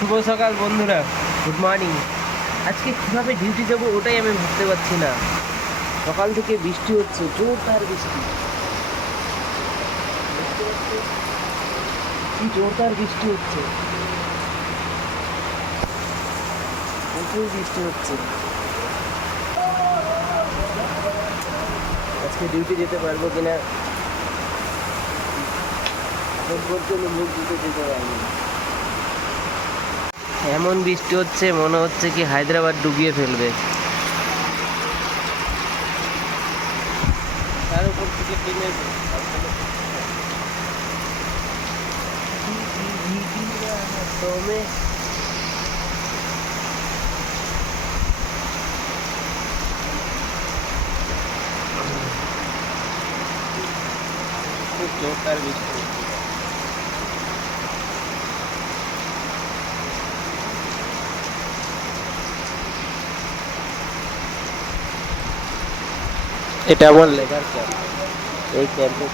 শুভ সকাল বন্ধুরা, good morning. আজকে কীভাবে ডিউটি যাবো ওটাই আমি ভাবতে পারছি না। সকাল থেকে বৃষ্টি হচ্ছে, জোরদার বৃষ্টি। দেখতে পাচ্ছি কি জোরদার বৃষ্টি হচ্ছে, প্রচুর বৃষ্টি হচ্ছে। আজকে ডিউটি যেতে পারবো কিনা এখন পর্যন্ত মুখ দিতে যেতে পারবো না। এমন বৃষ্টি হচ্ছে মনে হচ্ছে কি হায়দ্রাবাদ ডুবিয়ে ফেলবে। তার উপর থেকে টিনের में খুব জোরদার বৃষ্টি হচ্ছে। এটা আমার লেবার ক্যাম্প। এই ক্যাম্পে